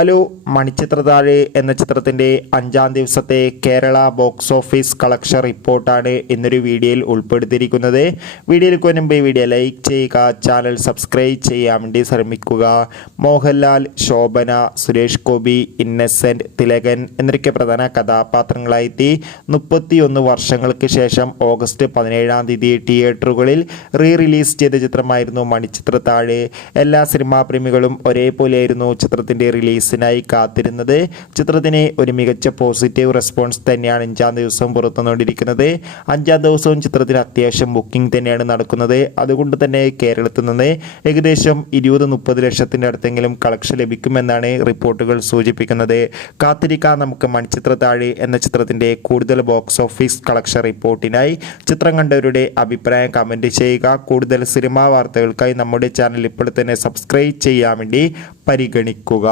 Hello, Manichitrathazhu എന്ന ചിത്രത്തിൻ്റെ 5-ാം ദിവസത്തെ കേരള ബോക്സ് ഓഫീസ് കളക്ഷൻ റിപ്പോർട്ടാണ് ഇന്നൊരു വീഡിയോയിൽ ഉൾപ്പെടുത്തിയിരിക്കുന്നത്. വീഡിയോയിൽ മുൻപ് വീഡിയോ ലൈക്ക് ചെയ്യുക, ചാനൽ സബ്സ്ക്രൈബ് ചെയ്യാൻ വേണ്ടി ശ്രമിക്കുക. മോഹൻലാൽ, ശോഭന, സുരേഷ് ഗോപി, ഇന്നസെൻറ്റ്, തിലകൻ എന്നൊക്കെ പ്രധാന കഥാപാത്രങ്ങളായെത്തി 31 വർഷങ്ങൾക്ക് ശേഷം ഓഗസ്റ്റ് 17-ാം തീയതി തിയേറ്ററുകളിൽ റിലീസ് ചെയ്ത ചിത്രമായിരുന്നു മണിച്ചിത്രത്താഴ്. എല്ലാ സിനിമാ പ്രേമികളും ഒരേപോലെയായിരുന്നു ചിത്രത്തിൻ്റെ റിലീസിനായി കാത്തിരുന്നത്. ചിത്രത്തിന് ഒരു മികച്ച പോസിറ്റീവ് റെസ്പോൺസ് തന്നെയാണ് 5-ാം ദിവസം പുറത്തുവന്നുകൊണ്ടിരിക്കുന്നത്. 5-ാം ദിവസവും ചിത്രത്തിന് അത്യാവശ്യം ബുക്കിംഗ് തന്നെയാണ് നടക്കുന്നത്. അതുകൊണ്ട് തന്നെ കേരളത്തിൽ നിന്ന് ഏകദേശം 20-30 ലക്ഷത്തിൻ്റെ അടുത്തെങ്കിലും കളക്ഷൻ ലഭിക്കുമെന്നാണ് റിപ്പോർട്ടുകൾ സൂചിപ്പിക്കുന്നത്. കാത്തിരിക്കാം നമുക്ക് മണിച്ചിത്രത്താഴ് എന്ന ചിത്രത്തിൻ്റെ കൂടുതൽ ബോക്സ് ഓഫീസ് കളക്ഷൻ റിപ്പോർട്ടിനായി. ചിത്രം കണ്ടവരുടെ അഭിപ്രായം കമൻറ്റ് ചെയ്യുക. കൂടുതൽ സിനിമാ വാർത്തകൾക്കായി നമ്മുടെ ചാനൽ ഇപ്പോൾ തന്നെ സബ്സ്ക്രൈബ് ചെയ്യാൻ വേണ്ടി പരിഗണിക്കുക.